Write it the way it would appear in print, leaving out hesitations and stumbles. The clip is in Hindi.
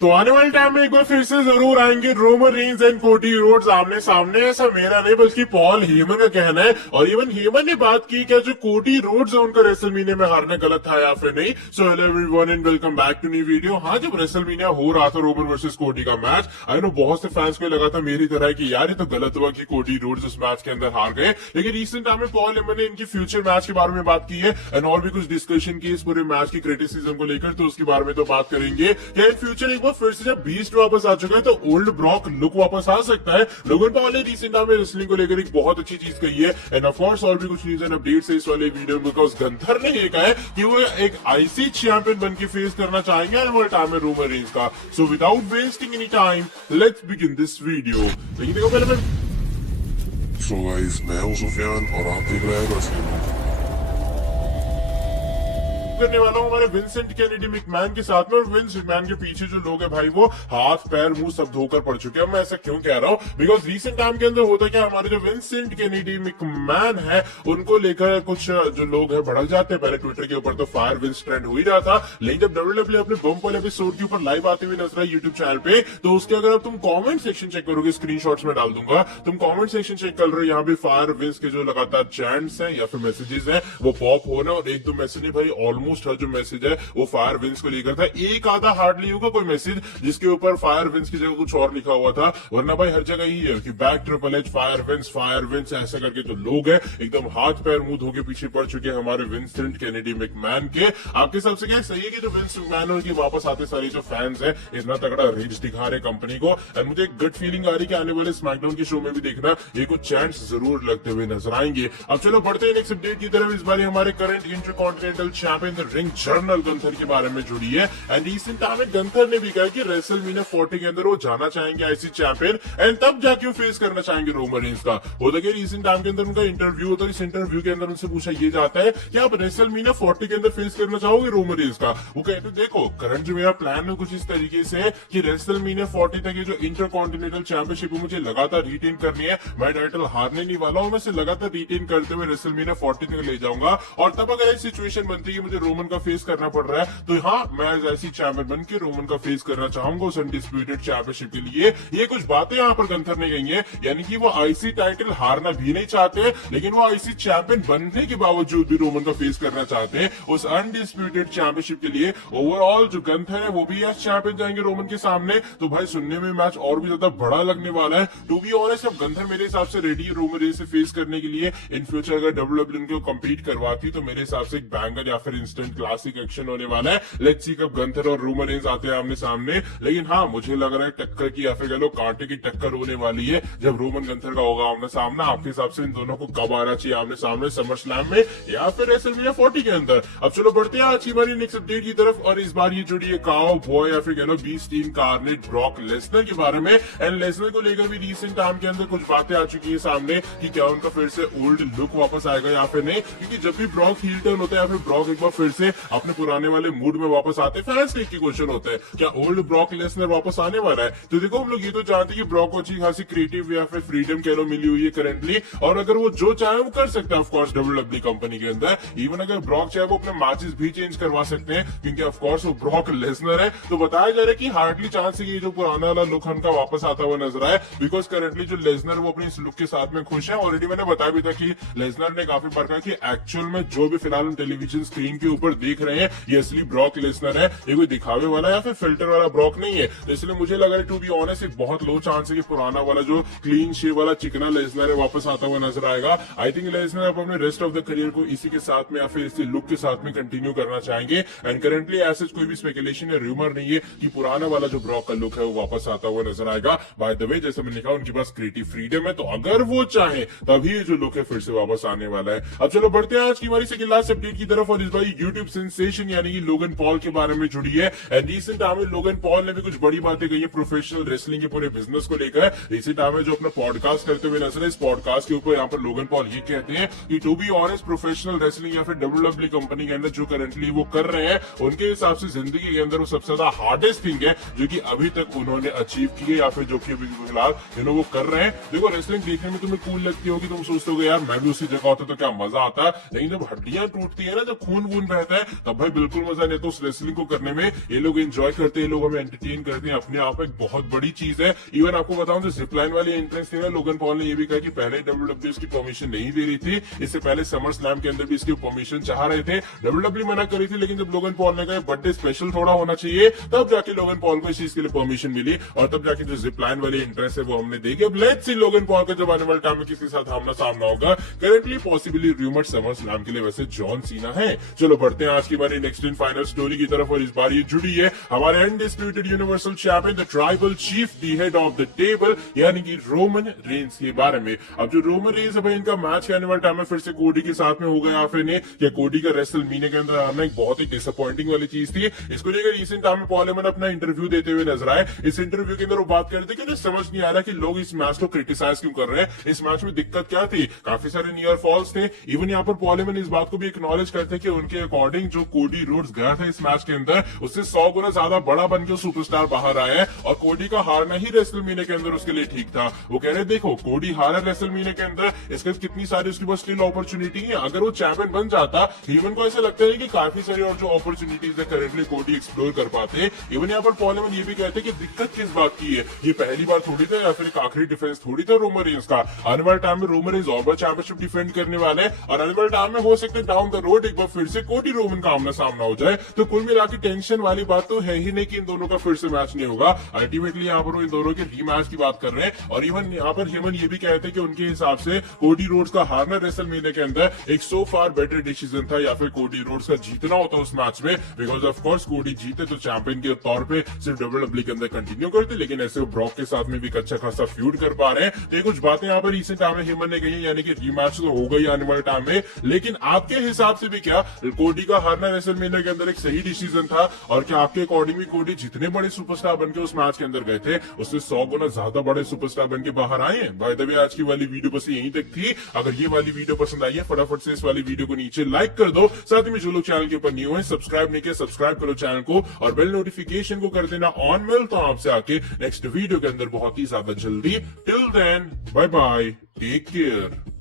तो आने वाले टाइम में एक बार फिर से जरूर आएंगे Roman Reigns and Cody Rhodes आमने सामने। ऐसा मेरा नहीं बल्कि पॉल हेमन का कहना है, और इवन हेमन ने बात की क्या जो कोडी रोड्स है उनका रेसलमीनिया में हारना गलत था या फिर नहीं। So hello everyone and welcome back to new video. हाँ, जब रेसलमीनिया हो रहा था रोमन वर्सेस कोडी का मैच, आई नो बहुत से फैंस को लगा था मेरी तरह कि यार ये तो गलत हुआ कि कोडी रोड्स उस मैच के अंदर हार गए। लेकिन रिसेंट टाइम में पॉल हेमन ने इनकी फ्यूचर मैच के बारे में बात की है एंड और भी कुछ डिस्कशन की इस पूरे मैच की क्रिटिसिज्म को लेकर, तो उसके बारे में तो बात करेंगे। क्या इन फ्यूचर एक बार फिर से जब बीस्ट वापस आ चुका है तो ओल्ड ब्रॉक लुक वापस आ सकता है। लोगन पॉल ने रिसेंट टाइम में रेसलिंग को लेकर एक बहुत अच्छी चीज कही है एंड ऑफ कोर्स और भी कुछ न्यूज एंड अपडेट्स है इस वाले वीडियो में, बिकॉज गंथर ने ये कहा है कि वो एक आईसी चैंपियन बन के फेस करना चाहेंगे आने वाले टाइम में रोमन रेंज का। So without wasting any time let's begin this video. लेकिन देखो पहले मैं गाइस, मैं हूं सुफियान और आप देख रहे हैं रेसलिंग। करने वाला हूं हमारे विंसेंट केनेडी मैकमैन के साथ में। और विंस मैकमैन के पीछे जो लोग हैं भाई वो हाथ पैर मुंह सब धोकर पड़ चुके हैं। मैं ऐसा क्यों कह रहा हूं, बिकॉज रिसेंट टाइम के अंदर होता क्या, हमारे जो विंसेंट केनेडी मैकमैन है उनको लेकर कुछ जो लोग हैं भड़क जाते हैं। पहले ट्विटर के ऊपर तो फायर विंस ट्रेंड हो ही रहा था, लेकिन जब डब्ल्यूडब्ल्यूई अपने बम्प वाले एपिसोड के ऊपर लाइव आते हुए नजर आए यूट्यूब चैनल पे, तो उसके अगर अब तुम कॉमेंट सेक्शन चेक करोगे, स्क्रीनशॉट्स में डाल दूंगा, तुम कॉमेंट सेक्शन चेक कर रहे हो, यहाँ पे फायर विंस के जो लगातार चैंट्स हैं या फिर मैसेजेस हैं वो पॉप हो रहे हैं। और एक दो मैसेज नहीं भाई, ऑलमोस्ट हर जो मैसेज है वो फायर विंस को लेकर था। एक आधा हार्डली होगा कोई मैसेज जिसके ऊपर फायर विंस की जगह कुछ और लिखा हुआ था, वरना भाई हर जगह ही है कि back triple H fire Vince ऐसा करके जो लोग हैं एकदम हाथ पैर मुंह धो के पीछे पड़ चुके हैं हमारे विंसेंट केनेडी मैकमैन के। आपके हिसाब से क्या सही है कि जो विंस मैकमैन उनके वापस आते सारे जो फैंस है इतना तगड़ा रेंज दिखा रहे कंपनी को। एंड मुझे एक गट फीलिंग आ रही है कि आने वाले स्मैकडाउन के शो में भी देखना ये कुछ चैंट्स जरूर लगते हुए नजर आएंगे। अब चलो बढ़ते हैं नेक्स्ट अपडेट की तरफ। इस बार हमारे current intercontinental champion the ring journal Gunther के बारे में जुड़ी है। एंड रिसेंट टाइम में गंथर ने भी कहा कि रेसलमीनिया 40 के अंदर वो जाना चाहेंगे आईसी चैंपियन एंड तब जाके वो फेस करना चाहेंगे रोमन रेंज का। होता कि रिसेंट टाइम के अंदर उनका इंटरव्यू होता है, इस इंटरव्यू के अंदर उनसे पूछा ये जाता है कि आप रेसलमीनिया 40 के अंदर फेस करना चाहोगे रोमन रेंज का। वो कहते देखो करंट जो मेरा प्लान है कुछ इस तरीके से है कि रेसलमीनिया 40 तक ये जो इंटरकॉन्टिनेंटल चैंपियनशिप है मुझे लगातार रिटेन करनी है। मैं टाइटल हारने नहीं वाला हूं, मैं इसे लगातार रिटेन करते हुए रेसलमीनिया 40 तक ले जाऊंगा। और तब अगर ऐसी सिचुएशन बनती है कि मुझे रोमन का फेस करना पड़ रहा है तो हाँ, मैं ऐसी चैंपियन बन के रोमन का फेस करना चाहूंगा उस अनडिस्प्यूटेड चैंपियनशिप के लिए। ये कुछ बातें यहाँ पर गंथर ने कही है, यानी कि वो आईसी टाइटल हारना भी नहीं चाहते, लेकिन वो आईसी चैंपियन बनने के बावजूद भी रोमन का फेस करना चाहते हैं उस अनडिस्प्यूटेड चैंपियनशिप के लिए। ओवरऑल जो गंथर है वो भी एज चैंपियन जाएंगे रोमन के सामने, तो भाई सुनने में मैच और भी ज्यादा बड़ा लगने वाला है। टू बी ऑनेस्ट, अब गंथर मेरे हिसाब से रेडी है रोमन रेंज से फेस करने के लिए। इन फ्यूचर अगर डब्ल्यूडब्ल्यूई उनको कंपीट करवाती तो मेरे हिसाब से एक बैंगर या फिर इंस्टेंट क्लासिक एक्शन होने वाला है। लेट्स सी कब गंथर और रोमन रेंज आते हैं आमने सामने। लेकिन हाँ, मुझे लग रहा है टक्कर की या फिर कह लो कांटे की टक्कर होने वाली है जब रोमन गंथर का होगा आमने सामना। आपके हिसाब से इन दोनों को कब आना चाहिए आमने सामने, समर स्लैम में या फिर रेसलमेनिया 40 के अंदर? अब चलो बढ़ते हैं आज की हमारी नेक्स्ट अपडेट की तरफ। और इस बार ये जुड़ी है काओ बॉय या फिर कह लो बीस्ट इनकार्नेट ब्रॉक लेसनर के बारे में। एंड लेसनर को लेकर भी रिसेंट टाइम के अंदर कुछ बातें आ चुकी है सामने कि क्या उनका फिर से ओल्ड लुक वापस आएगा या फिर नहीं। क्योंकि जब भी ब्रॉक हील टर्न होता है या फिर ब्रॉक एक बार फिर से अपने पुराने वाले मूड में वापस आते हैं, फैंस का एक ही क्वेश्चन होता है क्या ओल्ड ब्रॉक लेसनर वापस आने वाला है? तो देखो हम लोग ये तो जानते हैं कि ब्रॉक को अच्छी खासी क्रिएटिव या फिर फ्रीडम कह लो मिली हुई है करंटली, और अगर वो जो चाहे वो कर सकता है ऑफकोर्स डब्ल्यूडब्ल्यूई कंपनी के अंदर। इवन अगर ब्रॉक चाहे वो अपने मैचेस भी चेंज करवा सकते हैं क्योंकि ऑफकोर्स वो ब्रॉक लेसनर है। तो बताया जा रहा है कि हार्डली चांस है कि ये जो पुराना वाला लुक उनका वापस आता हुआ नजर आए, बिकॉज करंटली जो लेसनर वो अपने इस लुक के साथ में खुश है। ऑलरेडी मैंने बताया भी था कि लेसनर ने काफी बार कहा कि एक्चुअल में जो भी फिलहाल हम टेलीविजन स्क्रीन के ऊपर देख रहे हैं ये असली ब्रॉक लेसनर है, ये कोई दिखावे वाला या फिर फिल्टर वाला ब्रॉक नहीं है। तो इसलिए मुझे लग रहा है टू बी ऑनेस्ट एक बहुत लो चांस है कि पुराना वाला जो क्लीन शेव वाला चिकना लेसनर है वापस आता हुआ नजर आएगा। आई थिंक लेसनर अब अपने रेस्ट ऑफ द करियर को इसी के साथ में या फिर इसी लुक के साथ में कंटिन्यू करना चाहेंगे। एंड करंटली ऐसे कोई भी स्पेकुलेशन या रूमर नहीं है कि पुराना वाला जो ब्रॉक का लुक है वो वापस आता हुआ नजर आएगा। बाय द वे जैसे मैंने कहा उनके पास क्रिएटिव फ्रीडम है, तो अगर वो चाहे तभी जो लुक है फिर से वापस आने वाला है। अब चलो बढ़ते हैं आज की हमारी सेकंड लास्ट अपडेट की तरफ। और इस बार यूट्यूब सेंसेशन यानी कि लोगन पॉल के बारे में जुड़ी है। एंड रिसेंट टाइम में लोगन पॉल ने भी कुछ बड़ी बातें कही है प्रोफेशनल रेसलिंग के पूरे बिजनेस को लेकर। रिसेंट टाइम में जो अपना पॉडकास्ट करते हुए नजर है, इस पॉडकास्ट के ऊपर यहाँ पर लोगन पॉल ये कहते हैं कि to be honest professional wrestling या फिर डब्ल्यूडब्ल्यूई कंपनी के अंदर जो करंटली वो कर रहे हैं उनके हिसाब से जिंदगी के अंदर वो सबसे ज्यादा हार्डेस्ट थिंग है जो कि अभी तक उन्होंने अचीव की है या फिर जो कि अभी फिलहाल वो कर रहे हैं। देखो रेसलिंग देखने में तुम्हें कूल लगती होगी, तुम सोचते हो यार मैं भी उसी जगह होता तो क्या मजा आता है, लेकिन जब हड्डियां टूटती है ना, जब खून वून रेसलिज्म रहता है तब भाई बिल्कुल मजा नहीं, तो उस रेसलिंग को करने में ये लोग एंजॉय करते हैं, ये लोग हमें एंटरटेन करते हैं, अपने आप एक बहुत बड़ी चीज है। इवन आपको बताऊं जो जिपलाइन वाली एंट्रेंस थी ना, लोगन पॉल ने ये भी कहा कि पहले डब्ल्यूडब्ल्यू इसकी परमिशन नहीं दे रही थी, इससे पहले समर स्लैम के अंदर भी इसकी परमिशन चाह रहे थे, डब्ल्यूडब्ल्यू मना करी थी, लेकिन जब लोगन पॉल ने कहा बर्थडे स्पेशल थोड़ा होना चाहिए, तब जाके लोगन पॉल को इस चीज के लिए परमिशन मिली और तब जाके जो जिपलाइन वाली एंट्रेंस है वो हमने देखी। अब लेट्स सी लोगन पॉल का जब आने वाले टाइम में किसी के साथ आमना सामना होगा। Currently possibly rumour summer slam के लिए वैसे जॉन सीना है। चलो बढ़ते हैं आज की हमारी नेक्स्ट इन फाइनल स्टोरी की तरफ और इस बार ये जुड़ी है हमारे undisputed universal champion the tribal chief the head of the table यानी कि रोमन रेंस के बारे में। अब जो रोमन रेंस है भाई इनका मैच के आने वाले टाइम में फिर से कोडी के साथ में होगा या फिर नहीं, या कोडी का रेसलमेनिया के अंदर आना एक बहुत ही डिसअपॉइंटिंग वाली चीज थी। इसको लेकर रिसेंट टाइम में पॉल हेमन अपना इंटरव्यू देते हुए नजर आए। इस इंटरव्यू के अंदर वो बात कर रहे थे कि उन्हें समझ नहीं आ रहा कि लोग इस मैच को क्रिटिसाइज क्यों कर रहे हैं, इस मैच में दिक्कत क्या थी, काफी सारे नियर फॉल्स थे। इवन यहाँ पर पॉल हेमन इस बात को भी एक्नॉलेज करते कि उनके अकॉर्डिंग जो कोडी रोड्स गया था इस मैच के अंदर उससे 100 गुना ज्यादा बड़ा बनकर सुपरस्टार बाहर आया है और कोडी का हारना ही रेसलमेनिया के अंदर उसके लिए ठीक था। वो कह रहे देखो कोडी हारा रेसलमेनिया के अंदर, इसके कितनी सारी उसके पास स्टिल अपॉर्चुनिटी है, अगर वो चैंपियन बन जाता हेमन को ऐसा लगता है कि काफी सारी और जो अपॉर्चुनिटीज है करेंटली कोडी एक्सप्लोर कर पाते। इवन यहाँ पर पॉल हेमन ये भी कहते कि दिक्कत किस बात की है, ये पहली बार थोड़ी था या फिर एक आखिरी डिफेंस थोड़ी था रोमन रेंस का। आने वाले टाइम में रोमन रेंस और बार चैंपियनशिप डिफेंड करने वाले हैं और आने वाले टाइम में हो सकता है डाउन द रोड एक बार फिर से कोडी रोमन का आमना सामना हो जाए। तो कुल मिला के टेंशन वाली बात तो है ही नहीं कि इन दोनों का फिर से मैच नहीं होगा। अल्टीमेटली यहाँ पर वो इन दोनों के रीमैच की बात कर रहे हैं और इवन यहाँ पर हेमन ये भी कहते हैं कि उनके हिसाब से कोडी रोड्स का हारना रेसलमेनिया के अंदर एक सो फार बेटर डिसीजन था या फिर कोडी रोड्स का जीतना होता उस मैच में, बिकॉज ऑफ कोर्स कोडी जीते तो चैंपियन के तौर पे सिर्फ डब्ल्यूडब्ल्यू के अंदर कंटिन्यू करते, लेकिन ऐसे वो ब्रॉक के साथ में भी अच्छा खासा फ्यूड कर पा रहे हैं। तो ये कुछ बातें यहाँ पर रिसेंट टाइम में हेमन ने कही, यानी कि रीमैच तो हो गई आने वाले टाइम में, लेकिन आपके हिसाब से भी क्या कोडी का हारना रेसलमेनिया के अंदर एक सही डिसीजन था और क्या आपके अकॉर्डिंग भी कोडी जितने बड़े सुपरस्टार बनके उस मैच के अंदर गए थे उससे 100 गुना ज्यादा बड़े सुपरस्टार बनके बाहर आए हैं। बाय द वे आज की वाली वीडियो बस यहीं तक थी। अगर ये वाली वीडियो पसंद आई है फटाफट से इस वाली वीडियो को नीचे लाइक कर दो, साथ में जो लोग चैनल के ऊपर न्यू है सब्सक्राइब नहीं किया सब्सक्राइब करो चैनल को और बेल नोटिफिकेशन को कर देना ऑन। मिलता हूं आपसे आके नेक्स्ट वीडियो के अंदर बहुत ही ज्यादा जल्दी। Till then bye bye, take care.